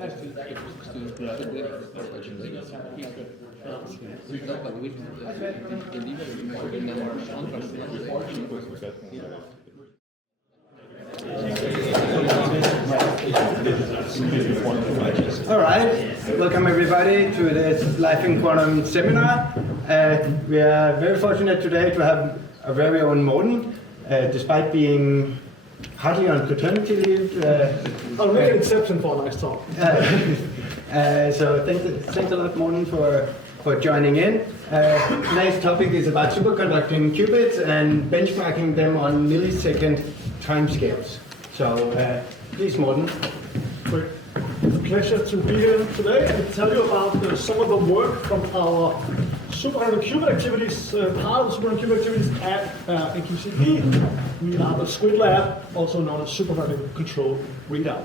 All right, welcome everybody to this Life in Quantum seminar. We are very fortunate today to have our very own Morten, despite being hardly on paternity leave. I'll make an exception for a nice talk. So thanks a lot, Morten, for joining in. Today's topic is about superconducting qubits and benchmarking them on millisecond timescales. So please, Morten. It's a pleasure to be here today and tell you about some of the work from our superconducting qubit activities, part of the superconducting qubit activities at NQCP. We are the Squid Lab, also known as superconducting control readout.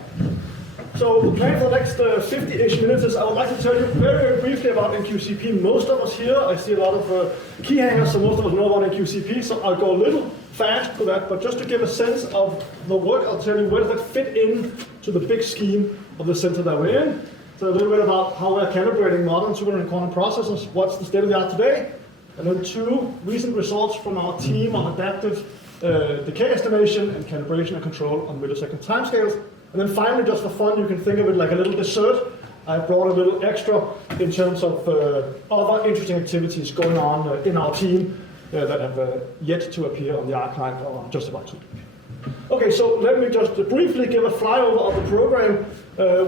So the plan for the next 50-ish minutes is I would like to tell you very, very briefly about NQCP. Most of us here, I see a lot of key hangers, so most of us know about NQCP, so I'll go a little fast for that, but just to give a sense of the work, I'll tell you where does that fit in to the big scheme of the center that we're in. So a little bit about how we're calibrating modern superconducting quantum processors, what's the state of the art today, and then 2 recent results from our team on adaptive decay estimation and calibration and control on millisecond timescales. And then finally, just for fun, you can think of it like a little dessert. I brought a little extra in terms of other interesting activities going on in our team that have yet to appear on the archive or are just about to. Okay, so let me just briefly give a flyover of the program.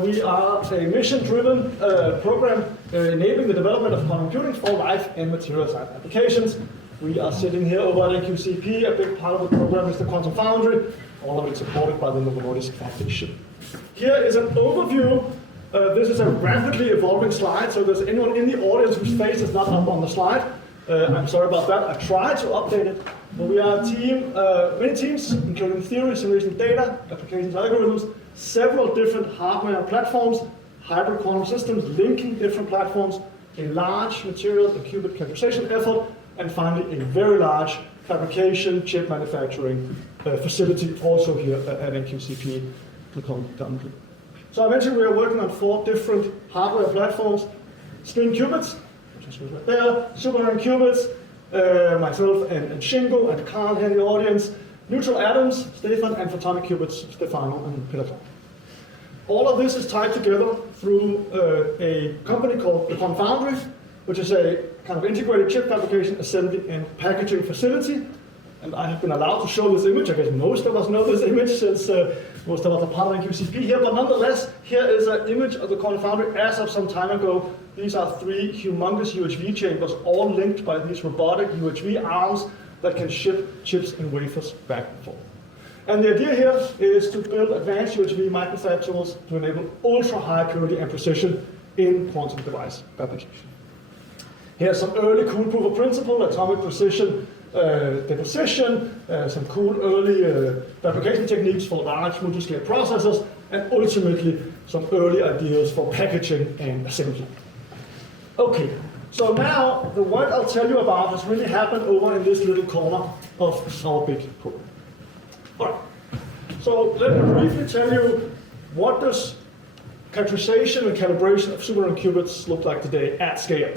We are a mission-driven program enabling the development of quantum computing for life and material science applications. We are sitting here over at NQCP. A big part of the program is the Quantum Foundry, all of it supported by the Novo Nordisk Foundation. Here is an overview. This is a rapidly evolving slide, so if there's anyone in the audience whose face is not up on the slide, I'm sorry about that. I tried to update it, but we are a team, many teams, including theory, simulation data, applications, algorithms, several different hardware platforms, hybrid quantum systems linking different platforms, a large material and qubit characterization effort, and finally a very large fabrication, chip manufacturing facility also here at NQCP. So I mentioned we are working on 4 different hardware platforms: string qubits, which is right there, superconducting qubits, myself and Shingo and Carl here in the audience, neutral atoms, Stefan, and photonic qubits, Stefano and Peter. All of this is tied together through a company called the Quantum Foundry, which is a kind of integrated chip fabrication, assembly, and packaging facility. And I have been allowed to show this image. I guess most of us know this image since most of us are part of NQCP here. But nonetheless, here is an image of the Quantum Foundry as of some time ago. These are 3 humongous UHV chambers, all linked by these robotic UHV arms that can ship chips and wafers back and forth. And the idea here is to build advanced UHV microfab tools to enable ultra-high purity and precision in quantum device fabrication. Here's some early cool proof of principle, atomic precision deposition, some cool early fabrication techniques for large multi-scale processors, and ultimately some early ideas for packaging and assembly. Okay, so now the work I'll tell you about has really happened over in this little corner of our big program. All right, so let me briefly tell you what does characterization and calibration of superconducting qubits look like today at scale.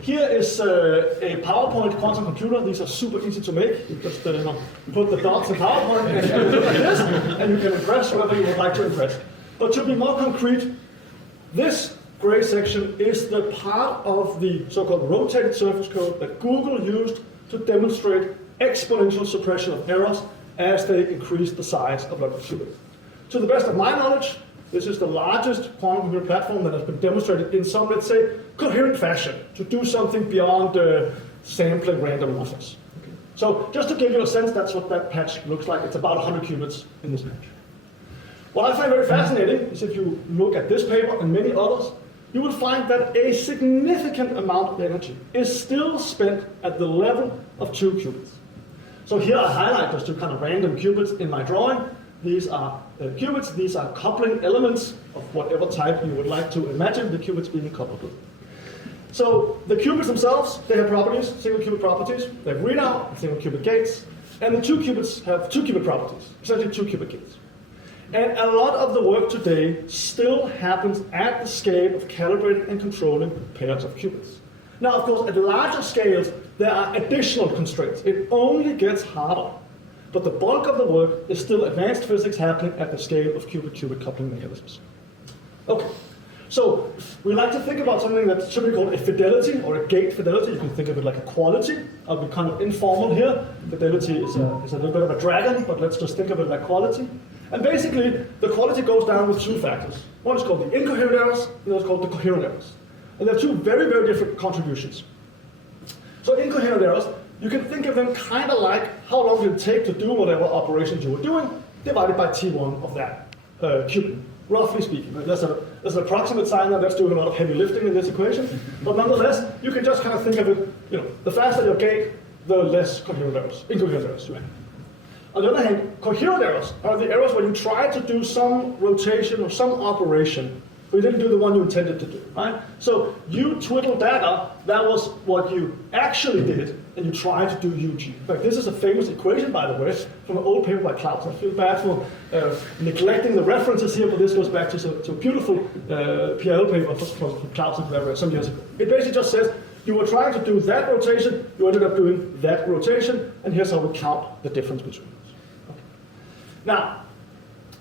Here is a PowerPoint quantum computer. These are super easy to make. You just put the dots in PowerPoint and look like this, and you can impress whoever you would like to impress. But to be more concrete, this gray section is the part of the so-called rotated surface code that Google used to demonstrate exponential suppression of errors as they increase the size of a qubit. To the best of my knowledge, this is the largest quantum computer platform that has been demonstrated in some, let's say, coherent fashion to do something beyond sampling random numbers. Okay. So just to give you a sense, that's what that patch looks like. It's about 100 qubits in this patch. What I find very fascinating is if you look at this paper and many others, you will find that a significant amount of energy is still spent at the level of 2 qubits. So here I highlight those 2 kind of random qubits in my drawing. These are qubits. These are coupling elements of whatever type you would like to imagine the qubits being coupled with. So the qubits themselves, they have properties, single qubit properties. They have readout and single qubit gates. And the 2 qubits have 2 qubit properties, essentially 2 qubit gates. And a lot of the work today still happens at the scale of calibrating and controlling pairs of qubits. Now, of course, at larger scales, there are additional constraints. It only gets harder. But the bulk of the work is still advanced physics happening at the scale of qubit-qubit coupling mechanisms. Okay, so we like to think about something that's typically called a fidelity or a gate fidelity. You can think of it like a quality. I'll be kind of informal here. Fidelity is a little bit of a dragon, but let's just think of it like quality. And basically, the quality goes down with two factors. One is called the incoherent errors, and the other is called the coherent errors. And they're two very, very different contributions. So incoherent errors, you can think of them kind of like how long did it take to do whatever operations you were doing, divided by T1 of that qubit, roughly speaking. There's an approximate sign there that's doing a lot of heavy lifting in this equation, but nonetheless, you can just kind of think of it, the faster your gate, the less incoherent errors you have. On the other hand, coherent errors are the errors where you try to do some rotation or some operation, but you didn't do the one you intended to do, right? So you twiddled data, that was what you actually did, and you tried to do UG. In fact, this is a famous equation, by the way, from an old paper by Klaus. I feel bad for neglecting the references here, but this goes back to a beautiful PL paper from Klaus some years ago. It basically just says, you were trying to do that rotation, you ended up doing that rotation, and here's how we count the difference between them. Okay. Now,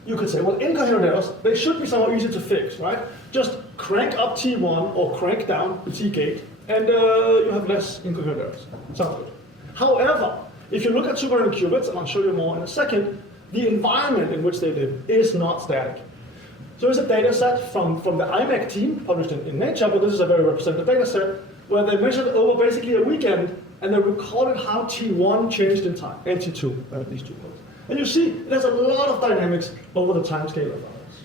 you could say, well, incoherent errors, they should be somehow easy to fix, right? Just crank up T1 or crank down the T gate, and you have less incoherent errors. Sounds good. However, if you look at superconducting qubits, and I'll show you more in a second, the environment in which they live is not static. So there's a data set from the IMEC team, published in Nature, but this is a very representative data set, where they measured over basically a weekend, and they recorded how T1 changed in time, and T2, these two points. And you see, there's a lot of dynamics over the time scale of ours.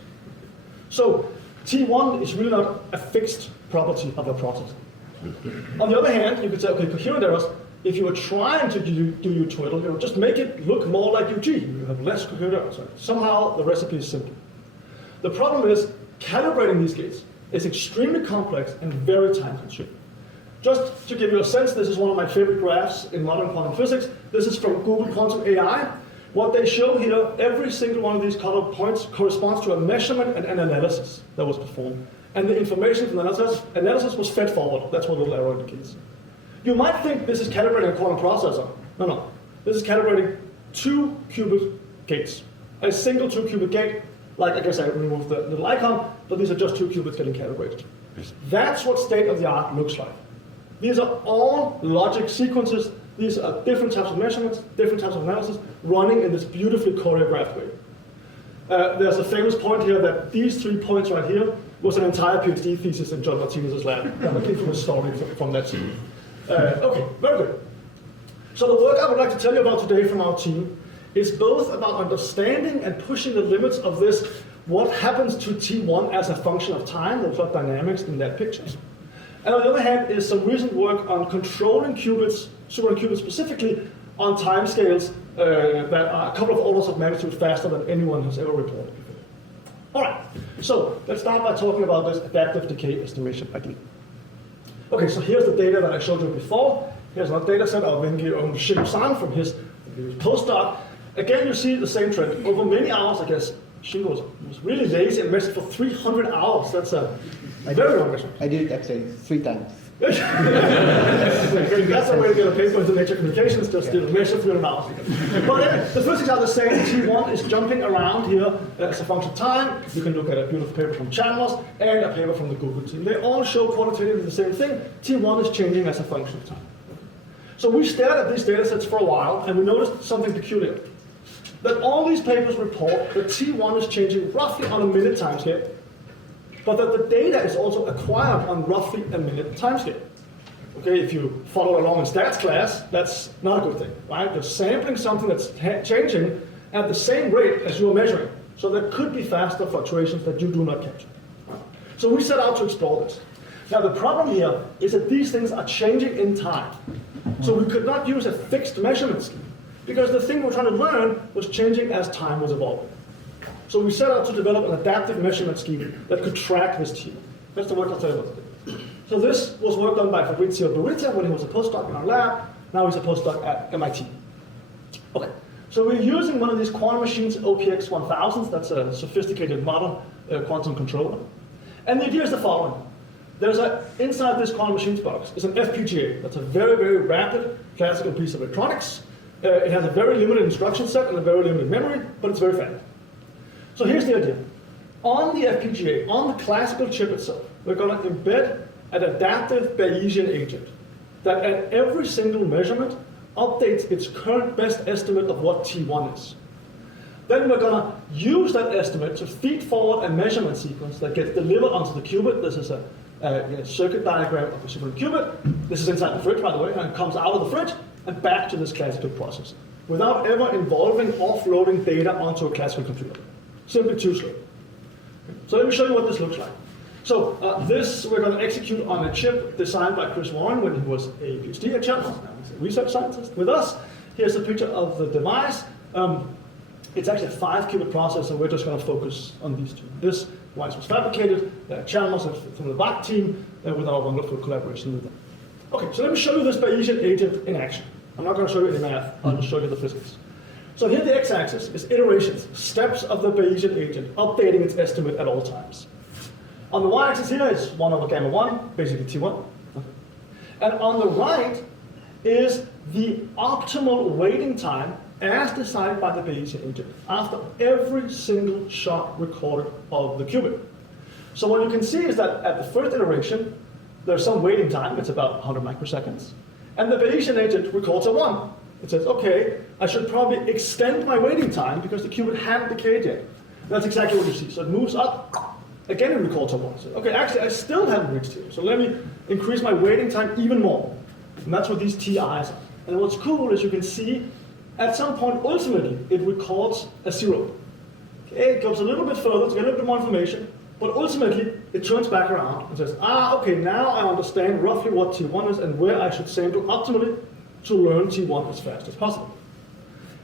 So T1 is really not a fixed property of a process. On the other hand, you could say, okay, coherent errors, if you were trying to do your twiddle, just make it look more like UG. You have less coherent errors. Right? Somehow the recipe is simple. The problem is calibrating these gates is extremely complex and very time consuming. Just to give you a sense, this is one of my favorite graphs in modern quantum physics. This is from Google Quantum AI. What they show here, every single one of these colored points corresponds to a measurement and an analysis that was performed. And the information from the analysis was fed forward. That's what the little arrow indicates. You might think this is calibrating a quantum processor. No. This is calibrating 2 qubit gates. A single 2 qubit gate, like I guess I removed the little icon, but these are just 2 qubits getting calibrated. That's what state of the art looks like. These are all logic sequences. These are different types of measurements, different types of analysis, running in this beautifully choreographed way. There's a famous point here that these 3 points right here was an entire PhD thesis in John Martinez's lab. I came from a story from that scene. Okay, very good. So the work I would like to tell you about today from our team is both about understanding and pushing the limits of this, what happens to T1 as a function of time, the plot dynamics in that picture. And on the other hand is some recent work on controlling qubits, superconducting qubits specifically, on timescales that are a couple of orders of magnitude faster than anyone has ever reported before. All right, so let's start by talking about this adaptive decay estimation idea. Okay, so here's the data that I showed you before. Here's another data set of Shingo-san from his postdoc. Again, you see the same trend. Over many hours, I guess, Shingo was really lazy and measured for 300 hours. That's a very long measurement. I did it actually 3 times. That's a way to get a paper into Nature Communications, just measure 300 hours. But the physics are the same. T1 is jumping around here as a function of time. You can look at a beautiful paper from Chandler's and a paper from the Google team. They all show qualitatively the same thing. T1 is changing as a function of time. So we stared at these data sets for a while, and we noticed something peculiar. That all these papers report that T1 is changing roughly on a minute timescale, but that the data is also acquired on roughly a minute timescale. Okay, if you follow along in stats class, that's not a good thing, right? You're sampling something that's changing at the same rate as you're measuring. So there could be faster fluctuations that you do not capture. So we set out to explore this. Now the problem here is that these things are changing in time. So we could not use a fixed measurement scheme, because the thing we're trying to learn was changing as time was evolving. So we set out to develop an adaptive measurement scheme that could track this T1. That's the work I'll tell you about today. So this was work done by Fabrizio Burrita when he was a postdoc in our lab. Now he's a postdoc at MIT. Okay, So we're using one of these quantum machines, OPX 1000s. That's a sophisticated modern quantum controller. And the idea is the following. Inside this quantum machines box is an FPGA. That's a very, very rapid classical piece of electronics. It has a very limited instruction set and a very limited memory, but it's very fast. So here's the idea. On the FPGA, on the classical chip itself, we're going to embed an adaptive Bayesian agent that at every single measurement updates its current best estimate of what T1 is. Then we're going to use that estimate to feed forward a measurement sequence that gets delivered onto the qubit. This is a circuit diagram of a superqubit. This is inside the fridge, by the way, and it comes out of the fridge and back to this classical processor without ever involving offloading data onto a classical computer. Simply too slow. So let me show you what this looks like. So this we're going to execute on a chip designed by Chris Warren when he was a PhD at Chalmers. Now he's a research scientist with us. Here's a picture of the device. It's actually a 5-qubit processor. We're just going to focus on these two. This device was fabricated at Chalmers from the VAC team with our wonderful collaboration with them. Okay, so let me show you this Bayesian agent in action. I'm not going to show you any math. I'll just show you the physics. So here the x-axis is iterations, steps of the Bayesian agent, updating its estimate at all times. On the y-axis here is 1 over gamma 1, basically T1. Okay. And on the right is the optimal waiting time as decided by the Bayesian agent after every single shot recorded of the qubit. So what you can see is that at the first iteration, there's some waiting time, it's about 100 microseconds, and the Bayesian agent records a 1. It says, okay, I should probably extend my waiting time because the qubit hadn't decayed yet. And that's exactly what you see. So it moves up, again it records a 1. So, okay, actually I still haven't reached here, so let me increase my waiting time even more. And that's what these TIs are. And what's cool is you can see at some point, ultimately, it records a 0. Okay, it goes a little bit further to get a little bit more information, but ultimately, it turns back around and says, okay, now I understand roughly what T1 is and where I should sample optimally to learn T1 as fast as possible.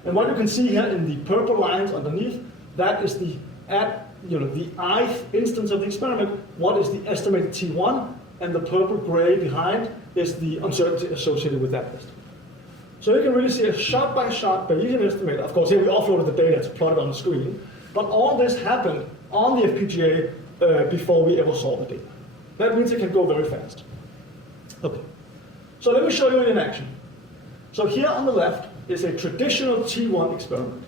And what you can see here in the purple lines underneath, that is the ith instance of the experiment, what is the estimated T1, and the purple gray behind is the uncertainty associated with that estimate. So you can really see a shot-by-shot Bayesian estimate. Of course, here we offloaded the data to plot it on the screen, but all this happened on the FPGA before we ever saw the data. That means it can go very fast. Okay, so let me show you it in action. So here on the left is a traditional T1 experiment.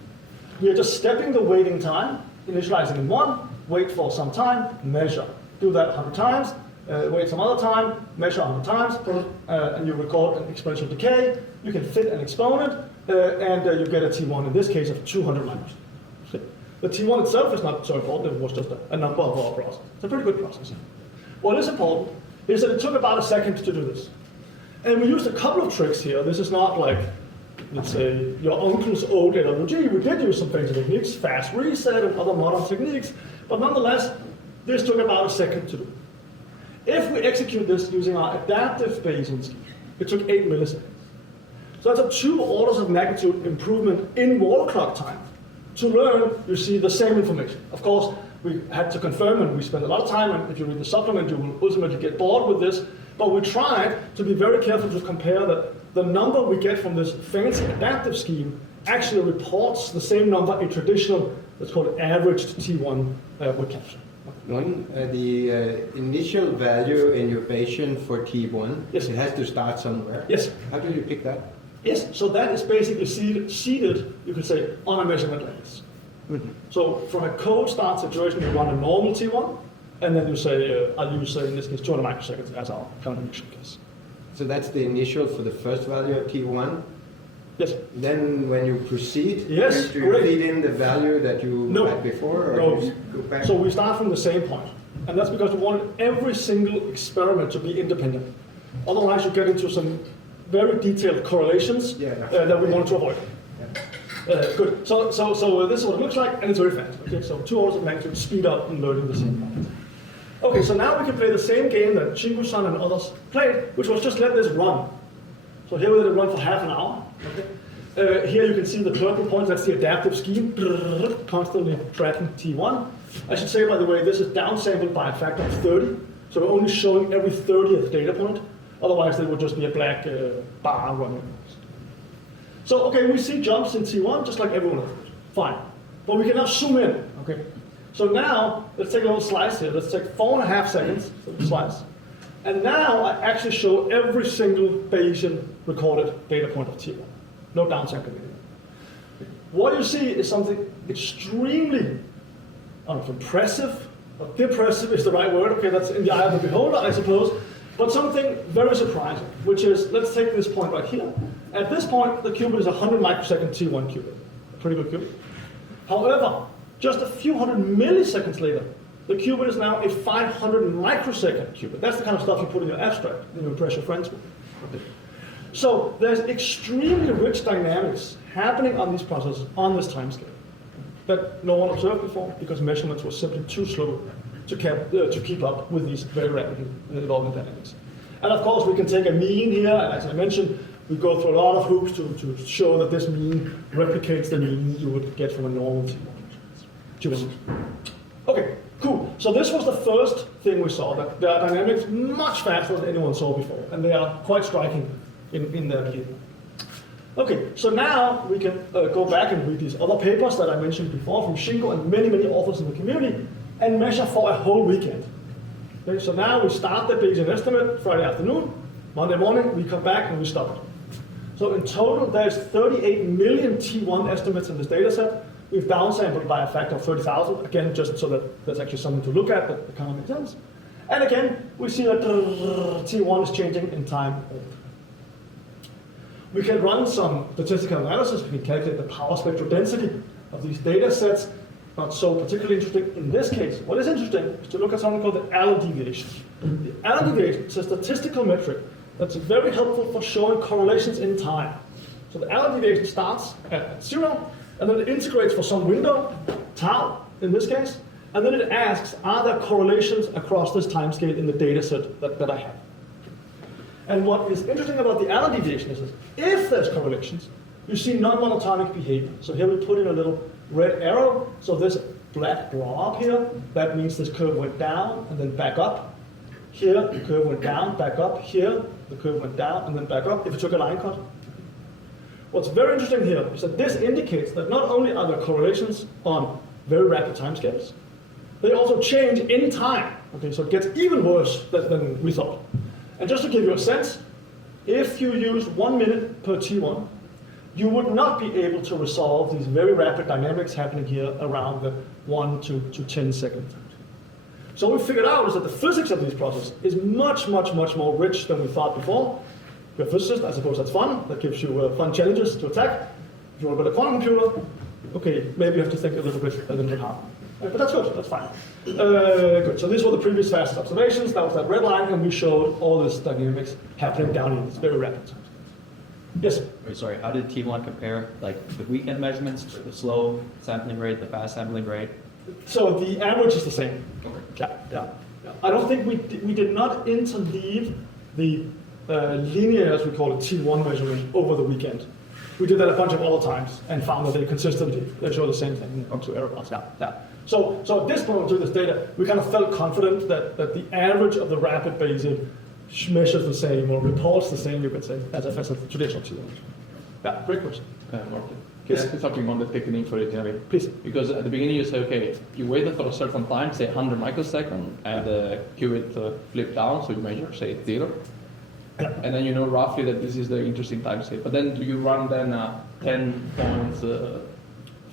We are just stepping the waiting time, initializing in 1, wait for some time, measure. Do that 100 times, wait some other time, measure 100 times, and you record an exponential decay. You can fit an exponent, and you get a T1, in this case, of 200 microsecond. The T1 itself is not so important, it was just a number of our process. It's a pretty good process. What is important is that it took about a second to do this. And we used a couple of tricks here. This is not like, let's say, your uncle's old analogy. We did use some fancy techniques, fast reset and other modern techniques, but nonetheless, this took about a second to do. If we execute this using our adaptive Bayesian scheme, it took 8 milliseconds. So that's a 2 orders of magnitude improvement in wall clock time. To learn, you see the same information. Of course, we had to confirm, and we spent a lot of time, and if you read the supplement, you will ultimately get bored with this, but we tried to be very careful to compare that the number we get from this fancy adaptive scheme actually reports the same number a traditional, let's call it averaged T1 would capture. The initial value in your Bayesian for T1, yes, it has to start somewhere. Yes. How do you pick that? Yes, so that is basically seeded, you could say, on a measurement lens. Mm-hmm. So from a cold start situation, you run a normal T1, and then you say, I'll use, in this case, 200 microseconds as our kind of initial case. So that's the initial for the first value of T1? Yes. Then when you proceed, yes, do you feed in the value that you had before? Or no. You go back? So we start from the same point. And that's because we wanted every single experiment to be independent. Otherwise, you get into some very detailed correlations that we wanted to avoid. Yeah. Good. So this is what it looks like, and it's very fast. Okay, so 2 orders of magnitude speed up in learning the same point. Okay, so now we can play the same game that Chingu-san and others played, which was just let this run. So here we let it run for half an hour. Okay. Here you can see the purple points, that's the adaptive scheme, constantly tracking T1. I should say, by the way, this is downsampled by a factor of 30, so we're only showing every 30th data point. Otherwise, there would just be a black bar running. So, okay, we see jumps in T1 just like everyone else. Fine. But we can now zoom in. Okay. So now, let's take a little slice here. Let's take 4.5 seconds, so the slice. And now I actually show every single Bayesian recorded data point of T1. No downsampling. What you see is something extremely, I don't know if impressive, or depressive is the right word. Okay, that's in the eye of the beholder, I suppose. But something very surprising, which is, let's take this point right here. At this point, the qubit is a 100 microsecond T1 qubit. A pretty good qubit. However, just a few hundred milliseconds later, the qubit is now a 500 microsecond qubit. That's the kind of stuff you put in your abstract and you impress your friends with. So there's extremely rich dynamics happening on these processes on this timescale that no one observed before because measurements were simply too slow to keep up with these very rapidly evolving dynamics. And of course, we can take a mean here, and as I mentioned, we go through a lot of hoops to show that this mean replicates the mean you would get from a normal T1. Okay, cool. So this was the first thing we saw, that there are dynamics much faster than anyone saw before, and they are quite striking in their behavior. Okay, so now we can go back and read these other papers that I mentioned before from Shingo and many, many authors in the community and measure for a whole weekend. Okay, so now we start the Bayesian estimate Friday afternoon. Monday morning, we come back and we stop it. So in total, there's 38 million T1 estimates in this data set. We've downsampled by a factor of 30,000, again, just so that there's actually something to look at that kind of makes sense. And again, we see that T1 is changing in time. We can run some statistical analysis. We can calculate the power spectral density of these data sets. Not so particularly interesting in this case. What is interesting is to look at something called the Allen deviation. The Allen deviation is a statistical metric that's very helpful for showing correlations in time. So the Allen deviation starts at 0, and then it integrates for some window, tau in this case, and then it asks, are there correlations across this time scale in the data set that I have? And what is interesting about the Allen deviation is if there's correlations, you see non-monotonic behavior. So here we put in a little red arrow. So this black blob here, that means this curve went down and then back up. Here, the curve went down, back up. Here, the curve went down and then back up if you took a line cut. What's very interesting here is that this indicates that not only are there correlations on very rapid timescales, they also change in time. Okay, so it gets even worse than we thought. And just to give you a sense, if you used 1 minute per T1, you would not be able to resolve these very rapid dynamics happening here around the 1 to 10 second time. So what we figured out is that the physics of these processes is much, much, much more rich than we thought before. If you're a physicist, I suppose that's fun. That gives you fun challenges to attack. If you want to build a quantum computer, okay, maybe you have to think a little bit harder. But that's good, that's fine. Good, so these were the previous fastest observations. That was that red line, and we showed all this dynamics happening down in this very rapid time. Yes? Wait, sorry, how did T1 compare, like the weekend measurements, the slow sampling rate, the fast sampling rate? So the average is the same. Okay. Yeah. I don't think we did not interleave the linear, as we call it, T1 measurement over the weekend. We did that a bunch of other times and found that they consistently show the same thing when it comes to error bars. Yeah. So at this point with this data, we kind of felt confident that the average of the rapid Bayesian measures the same or reports the same, you could say, as a traditional T1. Yeah, great question. Martin, Yes. can I say something on the technique for it? Please. Because at the beginning you say, okay, you waited for a certain time, say 100 microseconds, and the qubit flipped down, so you measure, say 0. Yeah. And then you know roughly that this is the interesting time scale. But then do you run then 10 points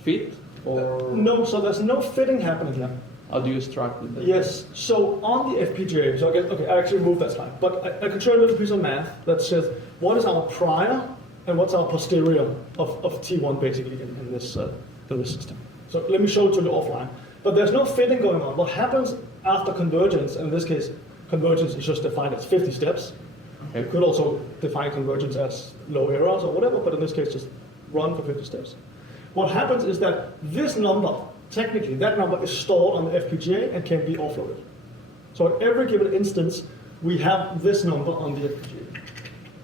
fit? Or No, so there's no fitting happening here. how do you extract it? Yes, so on the FPGA, so I actually moved that slide, but I can show you a little piece of math that says what is our prior and what's our posterior of T1 basically in this system. So let me show it to you offline. But there's no fitting going on. What happens after convergence, and in this case, convergence is just defined as 50 steps. Okay. You could also define convergence as low errors or whatever, but in this case, just run for 50 steps. What happens is that this number, technically, that number is stored on the FPGA and can be offloaded. So at every given instance, we have this number on the FPGA.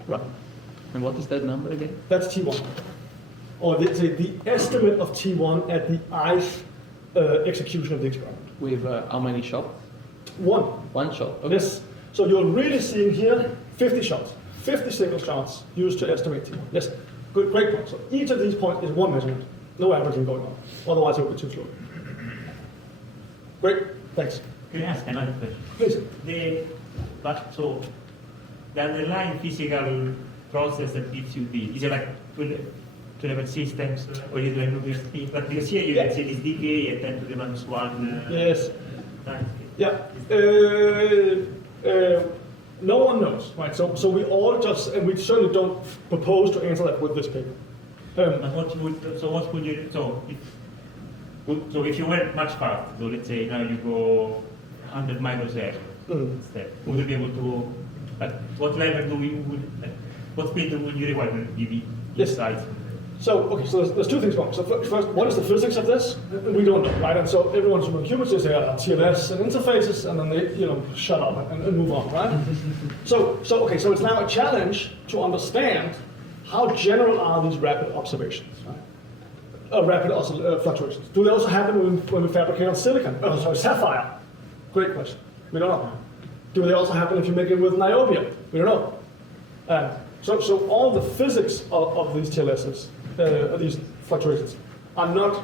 Right. And what is that number again? That's T1. Or the estimate of T1 at the ith execution of the experiment. With how many shots? One. One shot. Okay. Yes. So you're really seeing here 50 shots, 50 single shots used to estimate T1. Yes? Good, great point. So each of these points is one measurement. No averaging going on. Otherwise it would be too slow. Great, thanks. Can I ask another question? Please. So the underlying physical process that gives you is it like two-level systems, or is it like speed? But because here you can see this decay at 10 to the minus 1. Yes. Yeah. No one knows, right? So we all just, and we certainly don't propose to answer that with this paper. So if you went much faster, so let's say now you go 100 microseconds instead, would you be able to, what level what speed would you require to be size? So there's two things going. So first, what is the physics of this? We don't know, right? And so everyone's doing qubits is there are TLS and interfaces, and then they shut up and move on, right? So it's now a challenge to understand how general are these rapid observations, right? Rapid fluctuations. Do they also happen when we fabricate on silicon? Sapphire. Great question. We don't know. Do they also happen if you make it with niobium? We don't know. So all the physics of these TLSs, these fluctuations, are not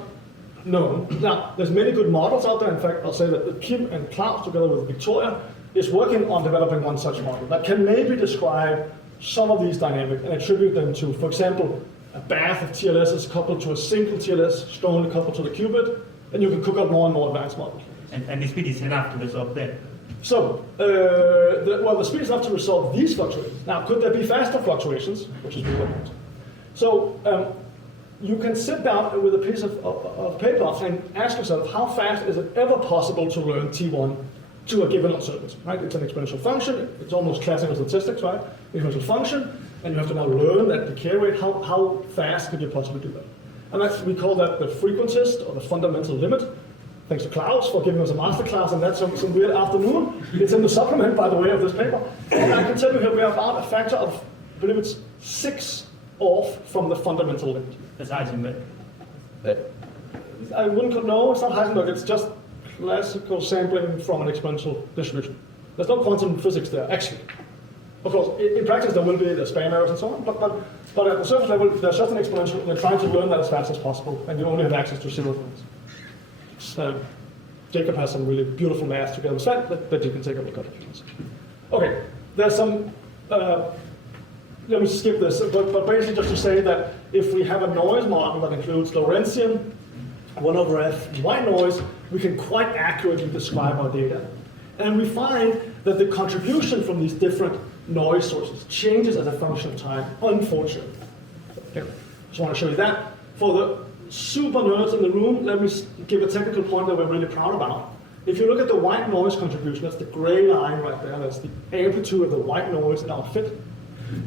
known. Now, there's many good models out there. In fact, I'll say that Kim and Klaus, together with Victoria, is working on developing one such model that can maybe describe some of these dynamics and attribute them to, for example, a bath of TLSs coupled to a single TLS strongly coupled to the qubit, and you can cook up more and more advanced models. And the speed is enough to resolve that. So, the speed is enough to resolve these fluctuations. Now, could there be faster fluctuations, which is really important? So, you can sit down with a piece of paper and ask yourself, how fast is it ever possible to learn T1 to a given uncertainty, right? It's an exponential function. It's almost classical statistics, right? Exponential function, and you have to now learn that decay rate. How fast could you possibly do that? And we call that the frequentist, or the fundamental limit. Thanks to Klaus for giving us a master class on that some weird afternoon. It's in the supplement, by the way, of this paper. And I can tell you here we are about a factor of, I believe it's 6 off from the fundamental limit. That's Heisenberg. I wouldn't know, it's not Heisenberg, it's just classical sampling from an exponential distribution. There's no quantum physics there, actually. Of course, in practice there will be the span errors and so on, but at the surface level, there's just an exponential, and you're trying to learn that as fast as possible, and you only have access to 0 things. So Jacob has some really beautiful math together with Sven that you can take a look at if you want. Okay, there's some, let me skip this, but basically just to say that if we have a noise model that includes Lorentzian, 1 over f white noise, we can quite accurately describe our data. And we find that the contribution from these different noise sources changes as a function of time, unfortunately. Okay. Just want to show you that. For the super nerds in the room, let me give a technical point that we're really proud about. If you look at the white noise contribution, that's the gray line right there, that's the amplitude of the white noise in our fit,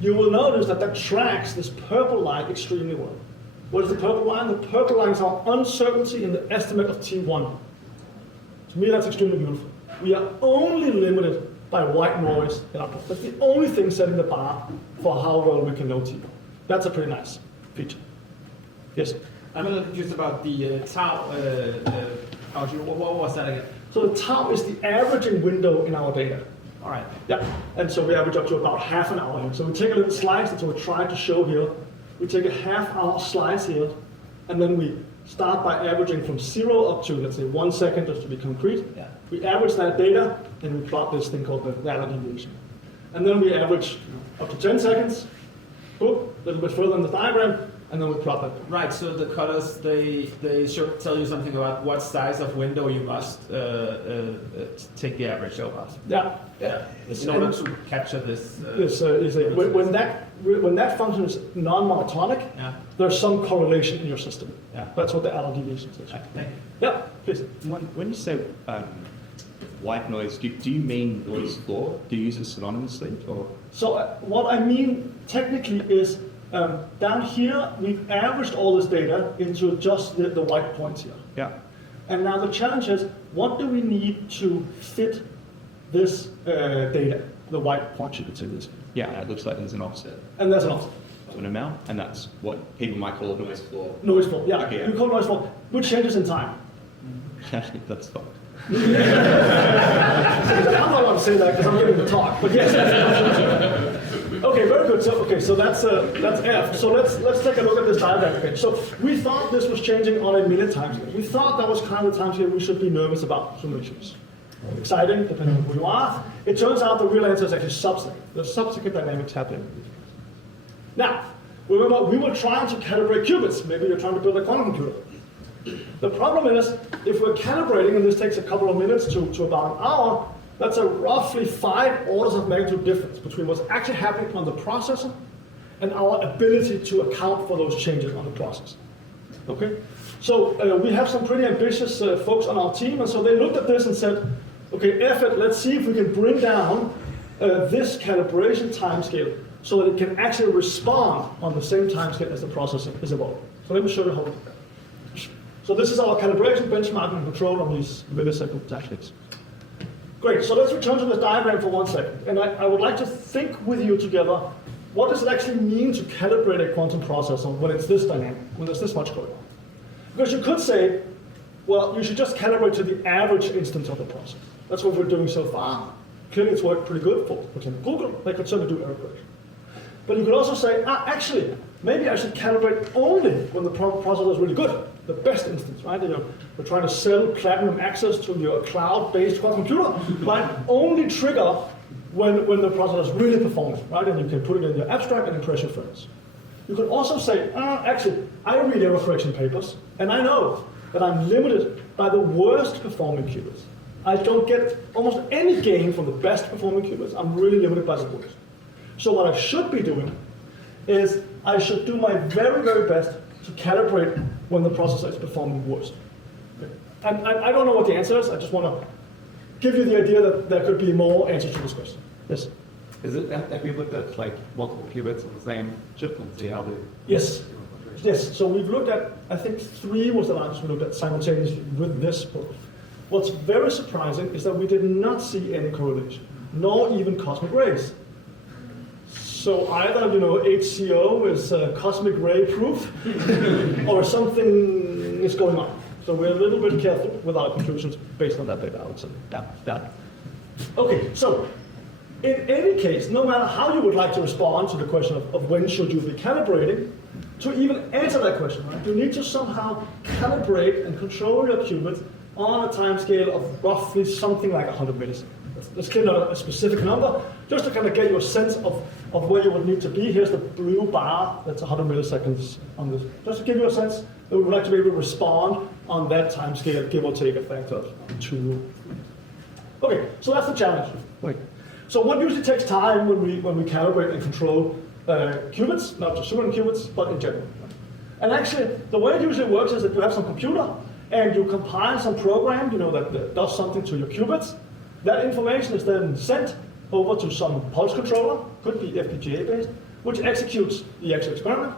you will notice that tracks this purple line extremely well. What is the purple line? The purple line is our uncertainty in the estimate of T1. To me, that's extremely beautiful. We are only limited by white noise in our fit. That's the only thing setting the bar for how well we can know T1. That's a pretty nice feature. Yes? I'm a little confused about the tau. What was that again? So the tau is the averaging window in our data. All right. Yeah, and so we average up to about half an hour here. So we take a little slice, that's what we're trying to show here. We take a half-hour slice here, and then we start by averaging from 0 up to, let's say, 1 second, just to be concrete. Yeah. We average that data, and we plot this thing called the Nelder deviation. And then we average up to 10 seconds, boop, a little bit further in the diagram, and then we plot that. Right, so the cutters, they should tell you something about what size of window you must take the average over. Yeah. Yeah. In order to capture this. When that function is non-monotonic, yeah, there's some correlation in your system. Yeah. That's what the Nelder deviation is. Thank you. Yeah, please. When you say white noise, do you mean noise floor? Do you use it synonymously? Or? So what I mean technically is down here, we've averaged all this data into just the white points here. Yeah. And now the challenge is, what do we need to fit this data, the white points, you could say this. Yeah, it looks like there's an offset. And there's an offset. An amount, and that's what people might call a noise floor. Noise floor, yeah. Okay, yeah. We call it noise floor, which changes in time. That's fine. I'm not allowed to say that because I'm giving the talk, but yes. Okay, very good. So that's F. So let's take a look at this diagram again. So we thought this was changing on a minute timescale. We thought that was kind of the timescale we should be nervous about simulations. Exciting, depending on who you are. It turns out the real answer is actually subsecond. There's subsecond dynamics happening. Now, remember, we were trying to calibrate qubits. Maybe you're trying to build a quantum computer. The problem is, if we're calibrating, and this takes a couple of minutes to about an hour, that's a roughly 5 orders of magnitude difference between what's actually happening on the processor and our ability to account for those changes on the processor. Okay? So we have some pretty ambitious folks on our team, and so they looked at this and said, okay, F it, let's see if we can bring down this calibration timescale so that it can actually respond on the same timescale as the processor is evolving. So let me show you how we do that. So this is our calibration, benchmarking, and control on these millisecond tactics. Great, so let's return to the diagram for 1 second. And I would like to think with you together, what does it actually mean to calibrate a quantum processor when it's this dynamic, when there's this much going on? Because you could say, well, you should just calibrate to the average instance of the process. That's what we're doing so far. Clearly it's worked pretty good for example, Google. They could certainly do error correction. But you could also say, actually, maybe I should calibrate only when the processor is really good, the best instance, right? We're trying to sell platinum access to your cloud-based quantum computer, right? Only trigger when the processor is really performing, right? And you can put it in your abstract and impress your friends. You could also say, actually, I read error correction papers, and I know that I'm limited by the worst performing qubits. I don't get almost any gain from the best performing qubits. I'm really limited by the worst. So what I should be doing is I should do my very, very best to calibrate when the processor is performing worst. Okay. And I don't know what the answer is. I just want to give you the idea that there could be more answers to this question. Yes? Is it that we looked at like multiple qubits on the same chip and see how they... Yes. Yes, so we've looked at, I think 3 was the largest we looked at simultaneously with this book. What's very surprising is that we did not see any correlation, nor even cosmic rays. So either, HCO is cosmic ray proof, or something is going on. So we're a little bit careful with our conclusions based on that data, I would say. That. Okay, so in any case, no matter how you would like to respond to the question of when should you be calibrating, to even answer that question, right, you need to somehow calibrate and control your qubits on a time scale of roughly something like 100 milliseconds. That's clearly not a specific number, just to kind of get you a sense of where you would need to be. Here's the blue bar, that's 100 milliseconds on this. Just to give you a sense that we would like to be able to respond on that time scale, give or take a factor of 2. Okay, so that's the challenge. Right. So what usually takes time when we calibrate and control qubits, not just superqubits, but in general. And actually, the way it usually works is that you have some computer, and you compile some program, that does something to your qubits. That information is then sent over to some pulse controller, could be FPGA-based, which executes the actual experiment.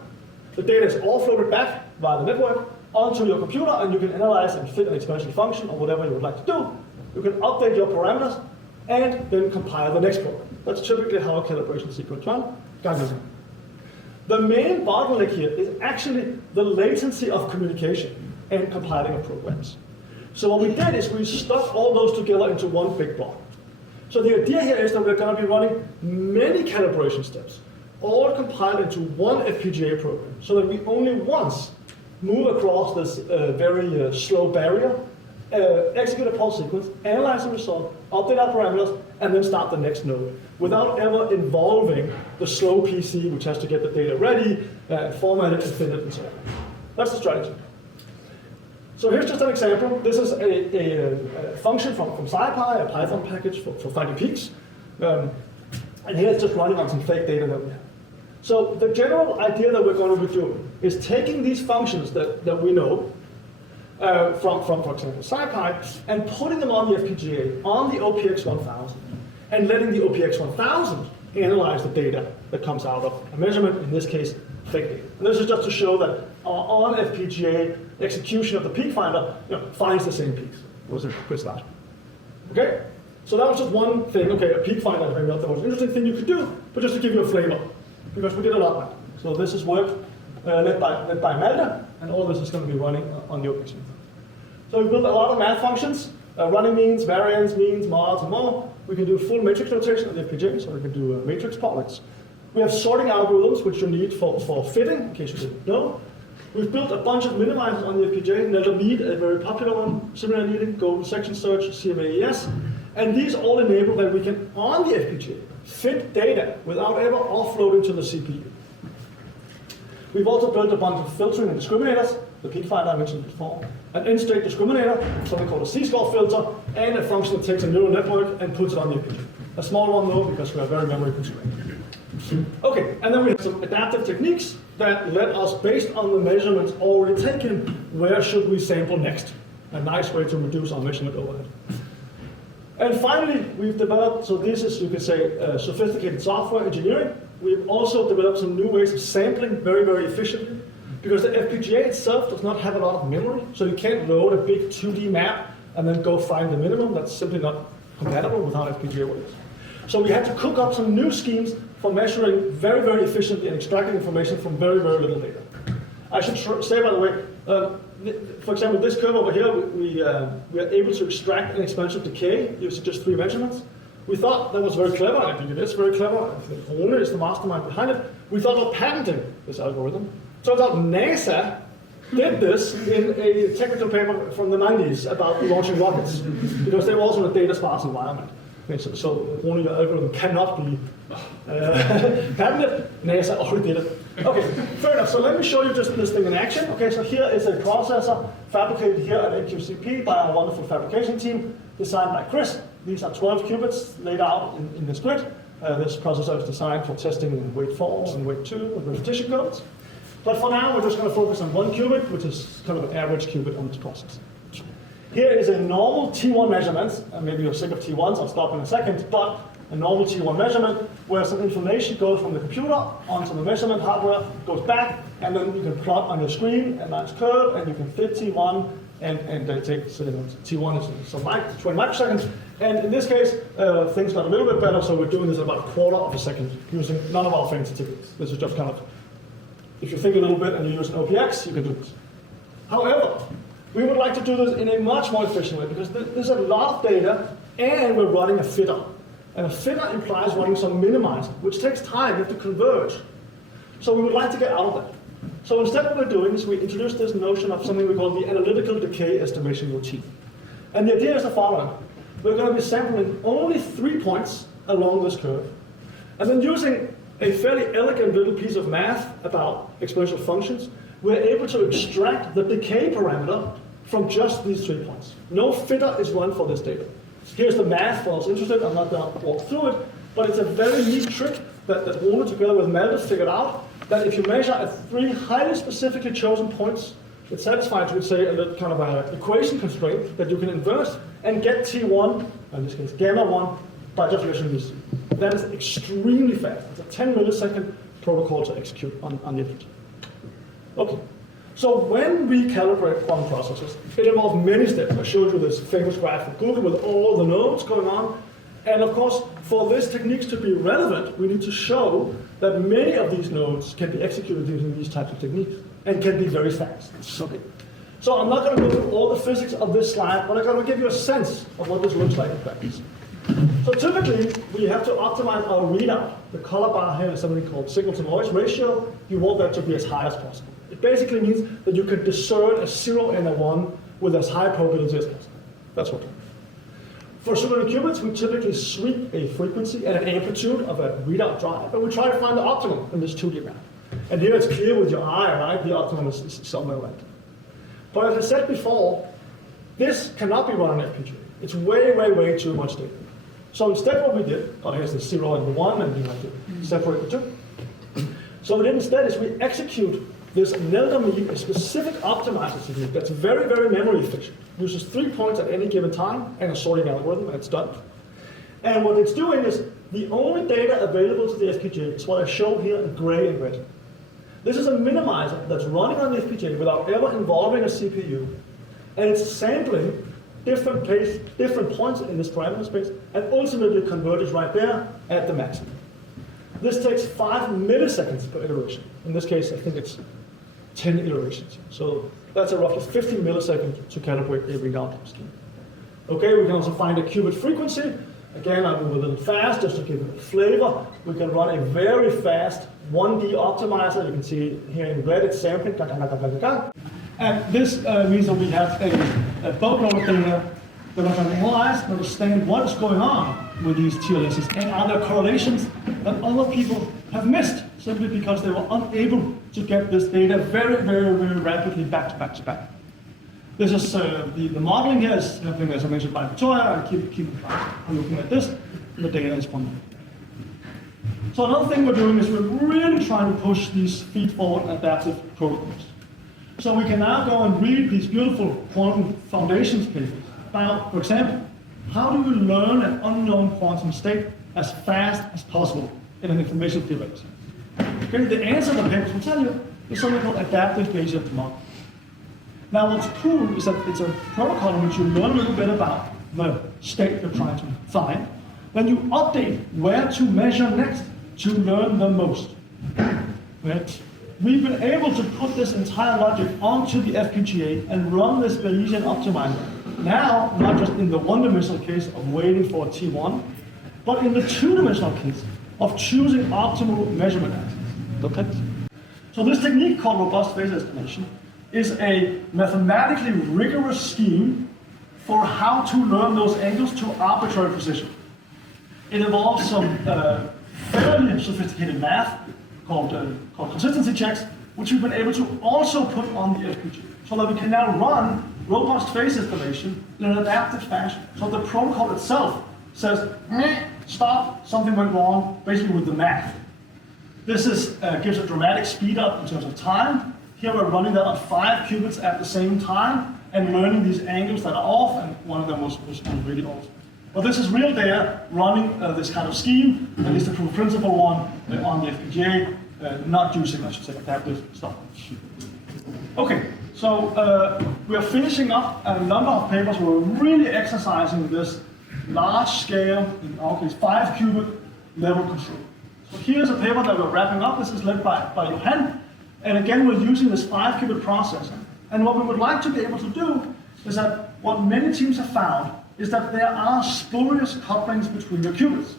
The data is all floated back via the network onto your computer, and you can analyze and fit an exponential function or whatever you would like to do. You can update your parameters, and then compile the next program. That's typically how a calibration sequence runs. The main bottleneck here is actually the latency of communication and compiling of programs. So what we did is we stuck all those together into one big block. So the idea here is that we're going to be running many calibration steps, all compiled into one FPGA program, so that we only once move across this very slow barrier, execute a pulse sequence, analyze the result, update our parameters, and then start the next node, without ever involving the slow PC, which has to get the data ready, format it, and fit it, and so on. That's the strategy. So here's just an example. This is a function from SciPy, a Python package for finding peaks. And here it's just running on some fake data that we have. So the general idea that we're going to be doing is taking these functions that we know from, for example, SciPy, and putting them on the FPGA, on the OPX 1000, and letting the OPX 1000 analyze the data that comes out of a measurement, in this case, fake data. And this is just to show that our on-FPGA execution of the peak finder finds the same peaks. Those are quick slide. Okay? So that was just one thing. Okay, a peak finder is maybe not the most interesting thing you could do, but just to give you a flavor, because we did a lot of that. So this is work led by Nelder, and all this is going to be running on the OPX. So we built a lot of math functions, running means, variance, means, mods, and more. We can do full matrix notation of the FPGA, so we can do matrix products. We have sorting algorithms, which you need for fitting, in case you didn't know. We've built a bunch of minimizers on the FPGA, Nelder Mead, a very popular one, similar needing, golden section search, CMAES. And these all enable that we can, on the FPGA, fit data without ever offloading to the CPU. We've also built a bunch of filtering and discriminators, the peak finder I mentioned before, an in-state discriminator, something called a C-score filter, and a function that takes a neural network and puts it on the FPGA. A small one though, because we are very memory constrained. Okay, and then we have some adaptive techniques that let us, based on the measurements already taken, where should we sample next? A nice way to reduce our measurement overhead. And finally, we've developed, so this is, you can say, sophisticated software engineering. We've also developed some new ways of sampling very, very efficiently, because the FPGA itself does not have a lot of memory, so you can't load a big 2D map and then go find the minimum. That's simply not compatible with how FPGA works. So we had to cook up some new schemes for measuring very, very efficiently and extracting information from very, very little data. I should say, by the way, for example, this curve over here, we are able to extract an exponential decay using just 3 measurements. We thought that was very clever. I think it is very clever. Rune is the mastermind behind it. We thought about patenting this algorithm. Turns out NASA did this in a technical paper from the 90s about launching rockets, because they were also in a data sparse environment. Okay, so Rune, your algorithm cannot be patented. NASA already did it. Okay, fair enough. So let me show you just this thing in action. Okay, so here is a processor fabricated here at NQCP by our wonderful fabrication team, designed by Chris. These are 12 qubits laid out in this grid. This processor is designed for testing in weight 4 and weight 2 with repetition codes. But for now, we're just going to focus on 1 qubit, which is kind of an average qubit on this process. Here is a normal T1 measurement. Maybe you're sick of T1s, I'll stop in a second, but a normal T1 measurement where some information goes from the computer onto the measurement hardware, goes back, and then you can plot on your screen a nice curve, and you can fit T1 and take T1 is some 20 microseconds. And in this case, things got a little bit better, so we're doing this in about a quarter of a second using none of our fancy techniques. This is just kind of, if you think a little bit and you use an OPX, you can do this. However, we would like to do this in a much more efficient way, because there's a lot of data, and we're running a fitter. And a fitter implies running some minimizer, which takes time. You have to converge. So we would like to get out of that. So instead what we're doing is we introduce this notion of something we call the analytical decay estimation routine. And the idea is the following. We're going to be sampling only 3 points along this curve. And then using a fairly elegant little piece of math about exponential functions, we're able to extract the decay parameter from just these 3 points. No fitter is run for this data. Here's the math for those interested. I'm not going to walk through it, but it's a very neat trick that Rune together with Nelder figured out, that if you measure at 3 highly specifically chosen points, it satisfies, we say, a little kind of an equation constraint that you can inverse and get T1, in this case gamma 1, by just measuring these. That is extremely fast. It's a 10 millisecond protocol to execute on the FPGA. Okay. So when we calibrate quantum processors, it involves many steps. I showed you this famous graph of Google with all the nodes going on. And of course, for these techniques to be relevant, we need to show that many of these nodes can be executed using these types of techniques and can be very fast. So I'm not going to go through all the physics of this slide, but I'm going to give you a sense of what this looks like in practice. So typically, we have to optimize our readout. The color bar here is something called signal-to-noise ratio. You want that to be as high as possible. It basically means that you can discern a 0 and a 1 with as high probability as possible. That's what. For superqubits, we typically sweep a frequency and an amplitude of a readout drive, and we try to find the optimum in this 2D map. And here it's clear with your eye, right? The optimum is somewhere right. But as I said before, this cannot be run on FPGA. It's way, way, way too much data. So instead what we did, here's the 0 and the 1, and you have to separate the two. So what we did instead is we execute this Nelder Mead, a specific optimizer technique that's very, very memory efficient. Uses 3 points at any given time and a sorting algorithm, and it's done. And what it's doing is the only data available to the FPGA is what I show here in gray and red. This is a minimizer that's running on the FPGA without ever involving a CPU, and it's sampling different points in this parameter space, and ultimately converges right there at the maximum. This takes 5 milliseconds per iteration. In this case, I think it's 10 iterations. So that's a roughly 50 milliseconds to calibrate a readout scheme. Okay, we can also find a qubit frequency. Again, I'll move a little fast just to give it a flavor. We can run a very fast 1D optimizer. You can see it here in red, it's sampling. And this means that we have a boatload of data that are going to analyze and understand what is going on with these TLSs and are there correlations that other people have missed simply because they were unable to get this data very, very, very rapidly back to back to back. This is the modeling here is happening, as I mentioned, by Victoria. I keep looking at this, and the data is pointing. So another thing we're doing is we're really trying to push these feed-forward adaptive protocols. So we can now go and read these beautiful quantum foundations papers. Now, for example, how do we learn an unknown quantum state as fast as possible in an information field exercise? Okay, the answer to the papers will tell you is something called adaptive Bayesian model. Now, what's cool is that it's a protocol in which you learn a little bit about the state you're trying to find. Then you update where to measure next to learn the most. Right? We've been able to put this entire logic onto the FPGA and run this Bayesian optimizer. Now, not just in the one-dimensional case of waiting for a T1, but in the two-dimensional case of choosing optimal measurement axes. Okay? So this technique called robust phase estimation is a mathematically rigorous scheme for how to learn those angles to arbitrary precision. It involves some fairly sophisticated math called consistency checks, which we've been able to also put on the FPGA, so that we can now run robust phase estimation in an adaptive fashion. So the protocol itself says, stop, something went wrong, basically with the math. This gives a dramatic speed up in terms of time. Here we're running that on 5 qubits at the same time and learning these angles that are off, and one of them was really off. But this is real data running this kind of scheme, at least the proof of principle one on the FPGA, not using, I should say, adaptive stuff. Okay, so we are finishing up a number of papers where we're really exercising this large scale, in our case 5 qubit level control. So here's a paper that we're wrapping up. This is led by Johan. And again, we're using this 5 qubit processor. And what we would like to be able to do is that what many teams have found is that there are spurious couplings between your qubits.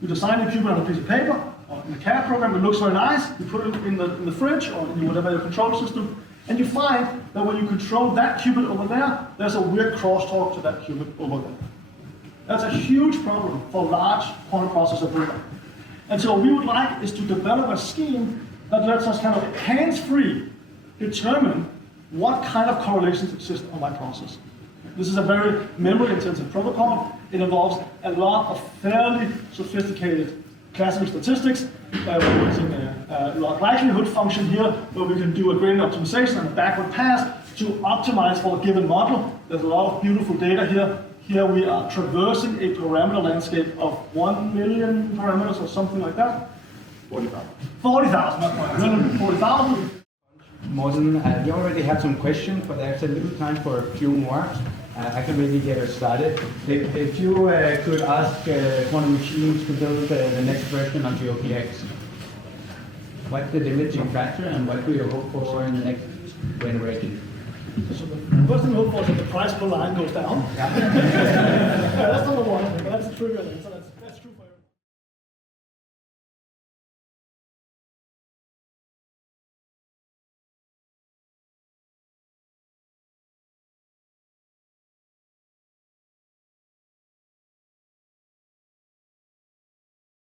You design your qubit on a piece of paper, or in the CAD program, it looks very nice. You put it in the fridge or in whatever your control system, and you find that when you control that qubit over there, there's a weird crosstalk to that qubit over there. That's a huge problem for large quantum processor program. And so what we would like is to develop a scheme that lets us kind of hands-free determine what kind of correlations exist on my process. This is a very memory-intensive protocol. It involves a lot of fairly sophisticated classical statistics. We're using a log likelihood function here, where we can do a gradient optimization and a backward pass to optimize for a given model. There's a lot of beautiful data here. Here we are traversing a parameter landscape of 1 million parameters or something like that. 40,000. 40,000, not 1 million, 40,000. Morten, we already have some questions, but there's a little time for a few more. I can really get us started. If you could ask quantum machines to build the next version of GOPX, what's the limiting factor and what do you hope for in the next generation? So the first thing we hope for is that the price per line goes down. That's number one, but that's a trivial answer.